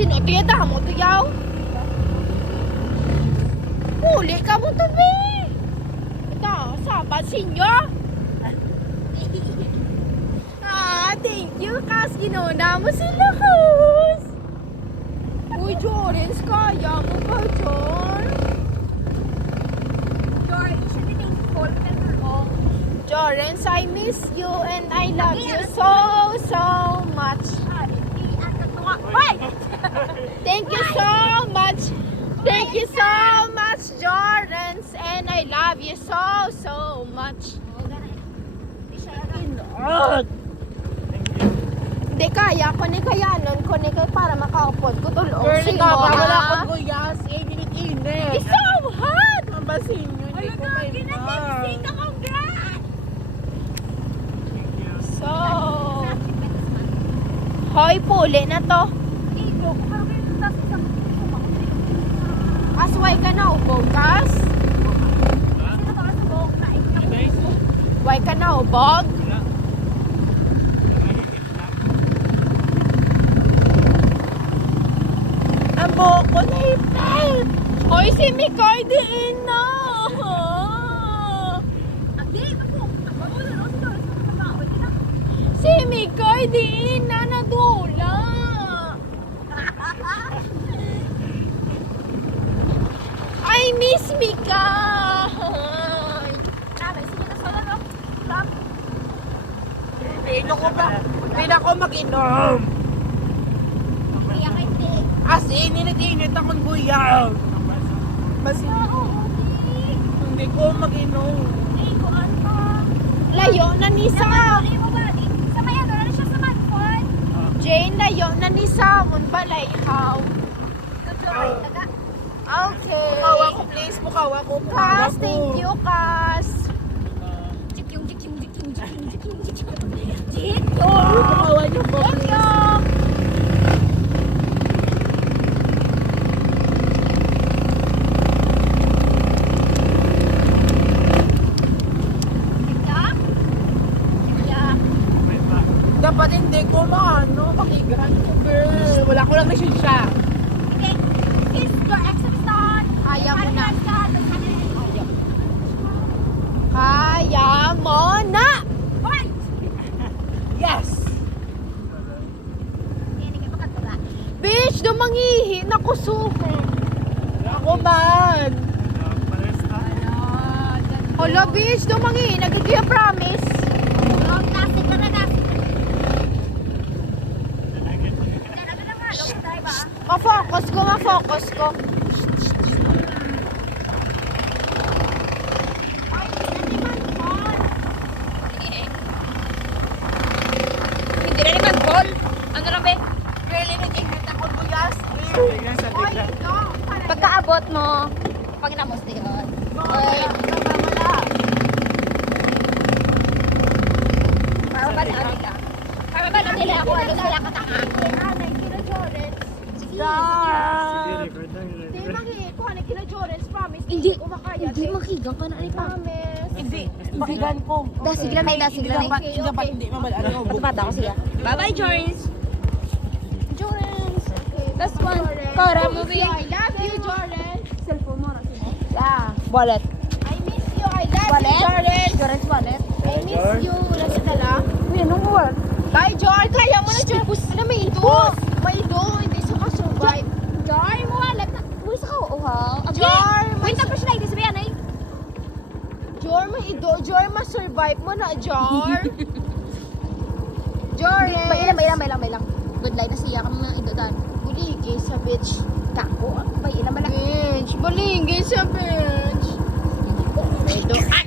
Sino? Tiyada mo, tiyaw? Huli ka mo to, be. Ito, sabat sinyo. Thank you, Kas. Ginuna mo sila, Kas. Uy, Jorens, kaya mo ba, Jor? Jor, you should be thankful because we're all. Jorens, I miss you and I love you so, so much. Thank you so much. Thank you so much, Jorens, and I love you so, so much. Hindi kaya ko ni kaya nun ko ni kay para makaupod ko tulong Girl, si mo wala ko ha. guyas. Init-init. It's so hot. Mabasin nyo. Hindi ko mainit. So, hoy, puli na to. Asway ka na ubog, Kas? Why ka na ubog? Amo ko na ipit. Hoy, si Mikoy diin na. Si Mikoy diin na nadula. I miss Mikoy. Pino ko ba? Pina ko mag-inom. As in, init-init akong guyas. Basin. Hindi ko mag-inom. Layo na ni Sam. Jane, layo na ni Sam. Balay, how? Okay. Mukawa ko, please. Mukawa ko. Kas, thank you, Kas. Mukawa niyo po, Thank please. you. Dapat hindi ko makigahan ko, girl. Wala ko lang na siya. Kaya mo na. Kaya mo na. Yes! Bitch, dumangihi. Nakusuko. Ako man! Hala, bitch, dumangihi. Nagigiya promise. Ma-focus ko, ma-focus ko. Hindi na naman call. Ano na ba? Girl, init-init akong guyas. Oy, ito. Pagkaabot mo, pag namos din. Oy. Para ba na nila? Para ba na nila ako? Ano sila katanga? Hindi mangihi ko. Ano kina Jorens? Promise. Hindi. ko makaya. Hindi makigang ka na ni pa. Promise. Hindi, makigan ko. Dasiglan na, dasiglan na. Dapat hindi mabalaan ako. Bata ko siya. Bye-bye, Jorens. Jorens. Okay. Last one. Jorens. Kara, I miss movie. you. I love you, Jorens. Cellphone mo na siya. Yeah. Wallet. I miss you. I love you, Wallet? Jorens. Jorens wallet. I miss you. Wala sa dala. Uy, anong wallet? Bye, Jor. Kaya mo na, Jor. Ano, may ido. May ido. Hindi siya ka-survive. Jar, mo wallet na. Uy, sa ka, uhaw. Jar, Wait, tapos na, hindi sabihan ay. Jor, may ido. Jor, ma-survive mo na, Jor. Jorens. May ilang. Good line na siya kami mga idodan. Buligi sa bitch. Kako, may ilang bala. Bitch. Buligi sa bitch. May ido. Ay!